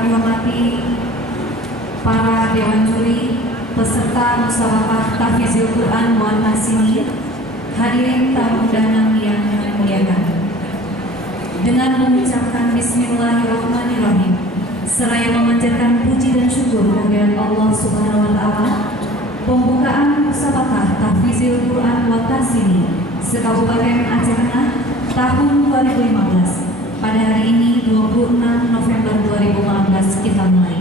kami hormati para dewan juri, peserta musabaqah tahfizul Quran muatas ini, hadirin tamu undangan yang kami muliakan. Dengan mengucapkan Bismillahirrahmanirrahim, seraya memanjatkan puji dan syukur kehadirat Allah Subhanahu wa Ta'ala, pembukaan musabaqah tahfizul Quran muatas ini se-Kabupaten Aceh Tengah tahun 2015 pada hari ini 26 November 2015 kita mulai.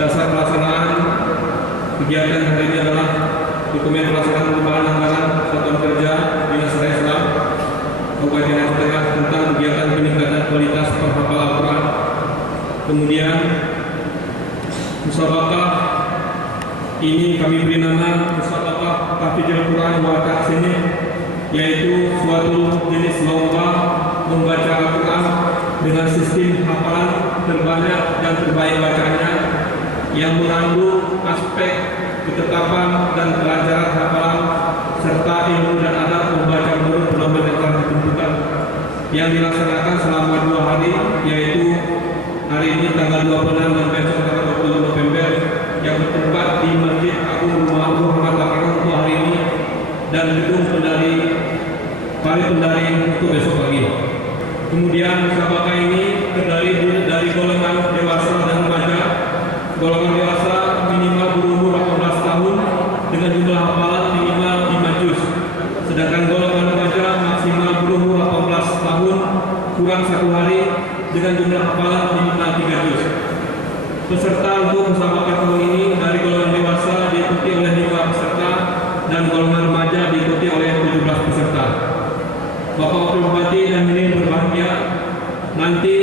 Dasar pelaksanaan kegiatan hari ini adalah dokumen pelaksanaan perubahan anggaran satuan kerja Dinas Syariah Islam Kabupaten Aceh Tengah tentang kegiatan peningkatan kualitas penghafal Al-Quran. Kemudian musabaqah ini kami beri nama musabaqah tahfizul Quran muatas ini, yaitu suatu jenis lomba membaca Al-Quran dengan sistem hafalan terbanyak dan terbaik bacaannya, yang mengandung aspek ketetapan dan pelajaran hafalan serta ilmu dan adab membaca menurut norma yang telah ditentukan, yang dilaksanakan selama 2 hari, yaitu hari ini tanggal 26 dan besok tanggal 20 November, yang bertempat di Masjid Agung Rumah Muhammad Al-Quran untuk hari ini dan gedung Balai Pendari untuk besok pagi. Kemudian musabaqah ini terdiri dari golongan dewasa dan remaja. Golongan dewasa minimal berumur 18 tahun dengan jumlah hafalan minimal 5 juz. Sedangkan golongan remaja maksimal berumur 18 tahun kurang 1 hari dengan jumlah hafalan minimal 3 juz. Peserta untuk musabaqah tahun ini dari golongan dewasa diikuti oleh 5 peserta dan golongan remaja diikuti oleh 17 peserta. Bapak Wakil Bupati dan hadirin berbahagia, nanti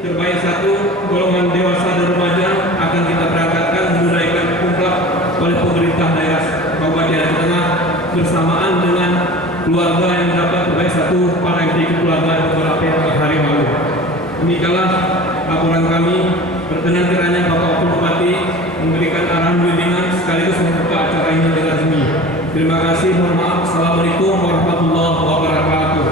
terbaik 1 golongan dewasa dan remaja akan kita berangkatkan menunaikan umrah oleh pemerintah daerah Kabupaten Aceh Tengah bersamaan dengan keluarga yang mendapat terbaik 1 para MTQ keluarga beberapa hari lalu. Demikianlah laporan kami. Berkenan kiranya Bapak Wakil Bupati memberikan arahan bimbingan sekaligus membuka acara ini dengan resmi. Terima kasih. Mohon maaf. Assalamualaikum warahmatullahi wabarakatuh.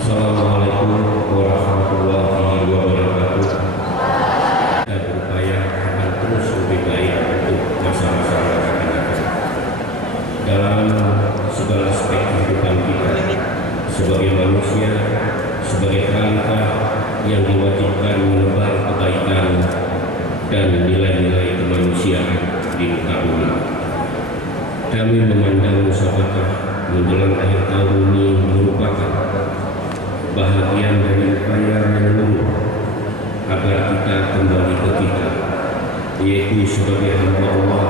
Assalamualaikum warahmatullahi wabarakatuh. Kita berupaya akan terus lebih baik untuk masa-masa yang akan datang dalam segala aspek kehidupan kita sebagai manusia, sebagai kerangka yang diwajibkan menebar kebaikan dan nilai-nilai kemanusiaan di muka bumi. Kami memandang musabaqah menjelang akhir tahun ini merupakan bahagian dari upaya menyeluruh agar kita kembali ke kita, yaitu sebagai hamba Allah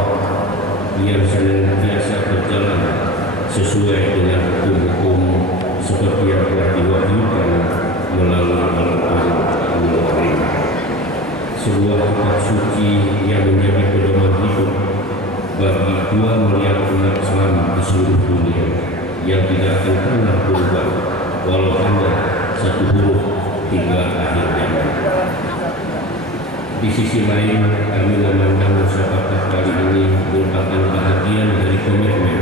yang senantiasa berjalan sesuai dengan hukum-hukum seperti yang telah diwahyukan melalui Al-Quran Al-Karim, sebuah kitab suci yang menjadi pedoman hidup bagi 2 miliar umat Islam di seluruh dunia, yang tidak akan pernah berubah walau hanya 1 huruf hingga akhir zaman. Di sisi lain, kami memandang musabaqah kali ini merupakan bahagian dari komitmen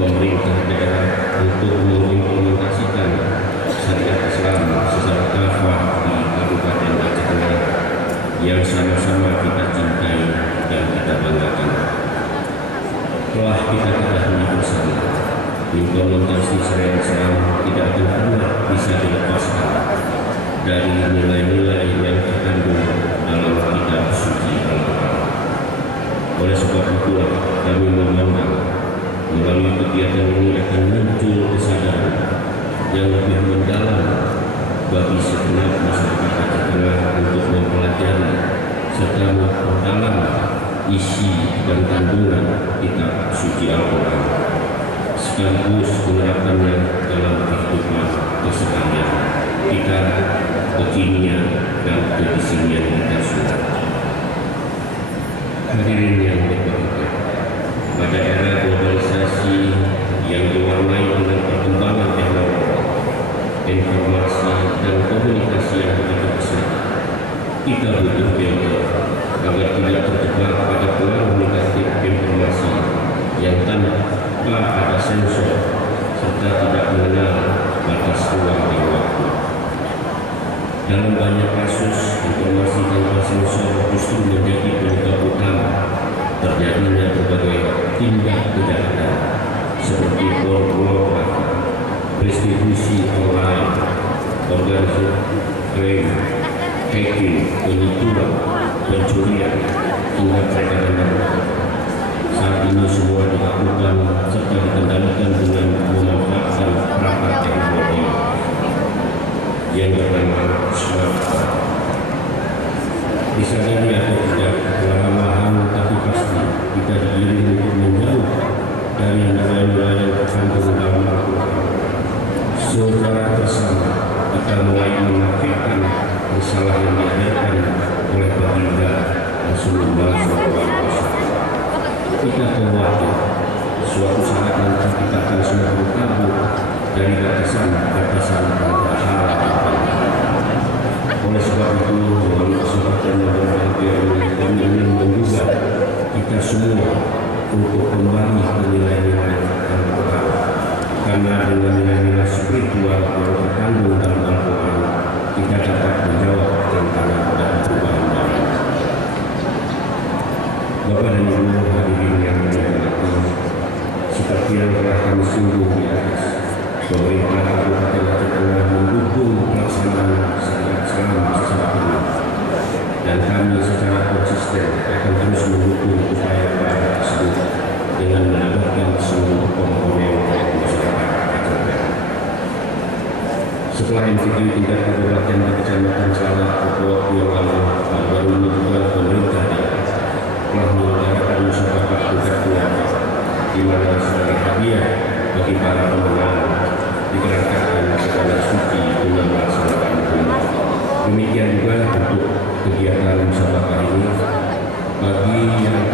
pemerintah daerah untuk mengimplementasikan syariat Islam secara kafah di Kabupaten Aceh Tengah yang sama-sama kita cintai dan kita banggakan. Telah kita ketahui bersama, implementasi syariat Islam tidak akan pernah bisa dilepaskan dari nilai-nilai yang terkandung dalam kitab suci Al-Quran. Oleh sebab itulah kami memandang melalui kegiatan ini akan muncul kesadaran yang lebih mendalam bagi segenap masyarakat Aceh Tengah untuk mempelajari serta memperdalam isi dan kandungan kitab suci Al-Quran, sekaligus menerapkannya dalam kehidupan keseharian kita, kekinian dan kedisiplinan kita semua. Hadirin yang berbahagia, pada era globalisasi yang diwarnai dengan perkembangan teknologi, informasi dan komunikasi yang begitu besar, kita butuh filter agar tidak terjebak pada pengaruh negatif informasi yang tanpa ada sensor serta tidak mengenal batas ruang dan waktu. Dalam banyak kasus, informasi tanpa sensor justru menjadi penyebab utama terjadinya berbagai tindak kejahatan seperti pornografi, prostitusi online, organisasi klaim, hacking, penipuan, pencurian, hingga peredaran narkoba. Saat ini semua dilakukan serta dikendalikan dengan memanfaatkan perangkat teknologi yang bernama smartphone. Disadari atau tidak, perlahan-lahan tapi pasti kita digiring untuk menjauh dari nilai-nilai yang terkandung dalam Al-Quran. Secara bersama kita mulai menafikan risalah yang diajarkan oleh baginda Rasulullah SAW. Kita khawatir suatu saat nanti kita akan semakin kabur dari batasan-batasan hal. Oleh sebab itu, melalui kesempatan yang berbahagia ini, kami ingin mengajak kita semua untuk kembali ke nilai-nilai Al-Quran. Karena dengan nilai-nilai spiritual yang terkandung dalam Al-Quran, kita dapat menjawab tantangan dan perubahan zaman. Bapak dan Ibu hadirin yang dirahmati, seperti yang telah kami singgung di atas, pemerintah Kabupaten Aceh Tengah mendukung pelaksanaan syariat Islam secara penuh, dan kami secara konsisten akan terus mendukung upaya-upaya tersebut dengan melibatkan seluruh komponen masyarakat Aceh Tengah. Setelah MTQ tingkat kabupaten di Kecamatan Salah beberapa waktu yang lalu, baru ini juga pemerintah telah menyelenggarakan musyawarah tingkat keluarga, di mana sebagai hadiah bagi para pemenang diberangkatkan ke tanah suci dengan melaksanakan umrah. Demikian juga untuk kegiatan musyawarah ini, bagi yang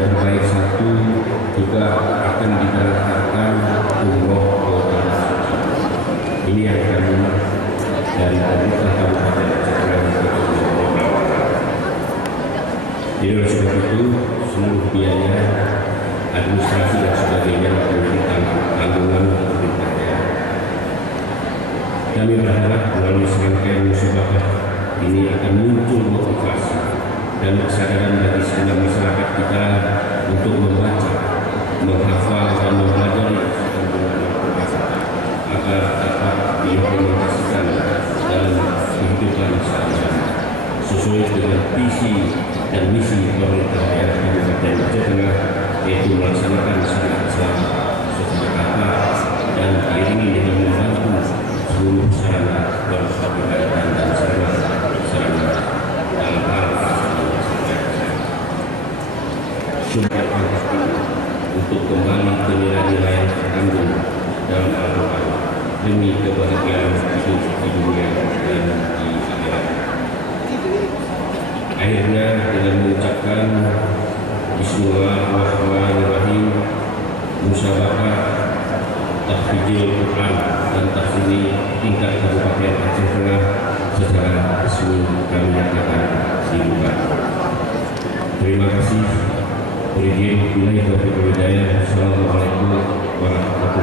terbaik satu juga akan diberangkatkan umroh ke tanah suci. Ini yang kami dari pemerintah Kabupaten Aceh Tengah. Jadi oleh sebab itu, seluruh biaya administrasi dan sebagainya menjadi tanggungan pemerintah daerah. Kami berharap melalui serangkaian musyawarah ini akan muncul motivasi dan kesadaran bagi segenap masyarakat kita untuk membaca, menghafal dan mempelajari agar dapat diimplementasikan dalam kehidupan sehari-hari sesuai dengan visi dan misi pemerintah daerah Kabupaten Aceh Tengah, yaitu melaksanakan syariat Islam secara kata dan diiringi dengan membantu seluruh sarana berkegiatan dan sarana dalam hal sumber pasti untuk kembali ke nilai-nilai yang terkandung dalam Al-Quran demi kebahagiaan hidup di dunia dan di akhirat. Akhirnya dengan mengucapkan Bismillahirrahmanirrahim, musyawarah tahfidzul Quran dan tahfidzi tingkat Kabupaten Aceh Tengah secara resmi kami nyatakan dibuka. Terima kasih. Wabillahi taufiq wal hidayah. Assalamualaikum warahmatullahi wabarakatuh.